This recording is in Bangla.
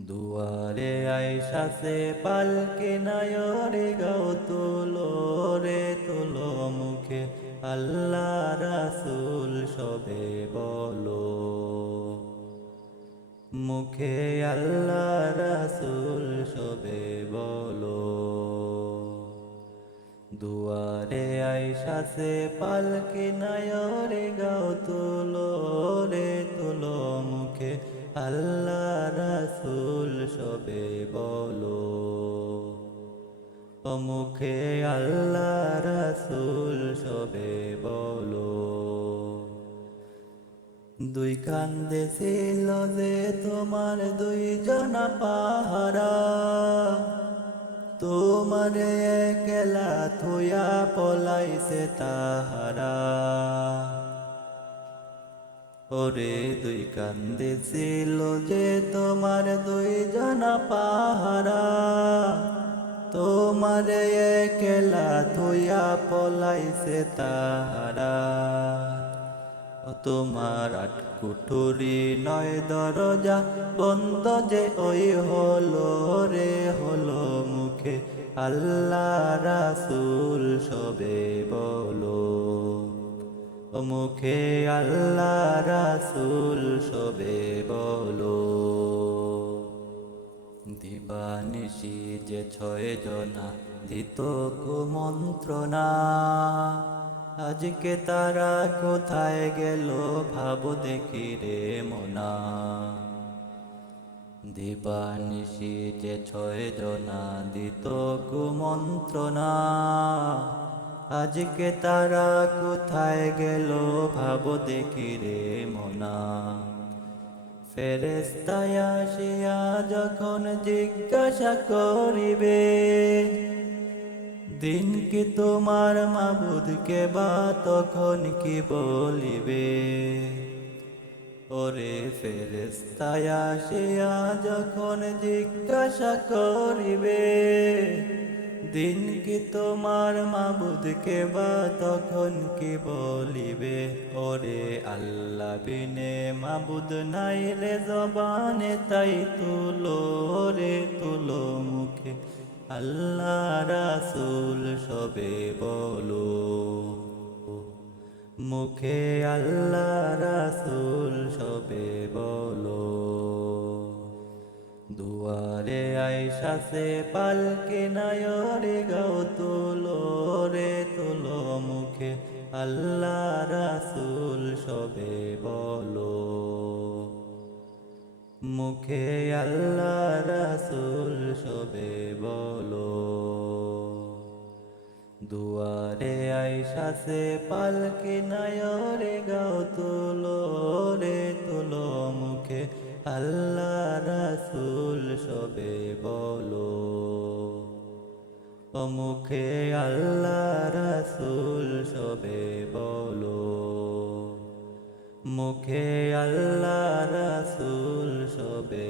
দুয়ারে আইসাছে পালকে নায়রে গাও তুলো রে তুলো মুখে আল্লাহ রাসূল সবে বলো মুখে আল্লাহ রাসূল সবে বলো দুয়ারে আইসাছে পালকে নায়রে গাও তুলো রে তুলো মুখে আল্লাহ রাসূল সবে বলো ও মুখে আল্লাহ রাসূল সবে বলো দুই কান্দে ছিল যে তোমার দুই জনা পাহারা তোমারে একলা থুয়া পলাইছে তাহারা ওরে দুই কান্দে ছিল যে তোমার দুই জনা পাহারা তোমারে একলা থুয়া পলাইছে তাহারা ও তোমার আট কুঠুরি নয় দরজা বন্ধ যে ওই হলো রে হলো মুখে আল্লাহ রাসূল সবে বলো ও মুখে আল্লাহ রাসূল সবে বলো দিবানিশি যে ছয় জনা দিত কুমন্ত্রণা আজকে তারা কোথায় গেল ভাবো দেখি রে মনা দিবানিশি যে ছয় জনা দিত কুমন্ত্রণা আজকে তারা কোথায় গেল ভাবো দেখি রে মনা ফেরেশতায় আসিয়া যখন জিজ্ঞাসা করিবে দিন কি তোমার মাবুদকে বা তখন কি বলিবে ওরে ফেরেশতায় আসিয়া যখন জিজ্ঞাসা করিবে দিন কি তোমার মাবুদকে বা তখন কি বলিবে ওরে আল্লাহ বিনে মাবুদ নাই রে জবানে তাই তুলো রে তুলো মুখে আল্লাহ রাসূল সবে বলো মুখে আল্লাহ রাসূল সবে বলো দুয়ারে আইসাছে পালকে নায়রে গাও তুলো রে তুলো মুখে আল্লাহ রাসূল সবে বলো মুখে আল্লাহ রাসূল সবে বলো দুয়ারে আইসাছে পালকে নায়রে গাও তুলো রে তুলো মুখে আল্লাহ রাসূল সবে বলো ও মুখে আল্লাহ রাসূল সবে বলো মুখে আল্লাহ রাসূল সবে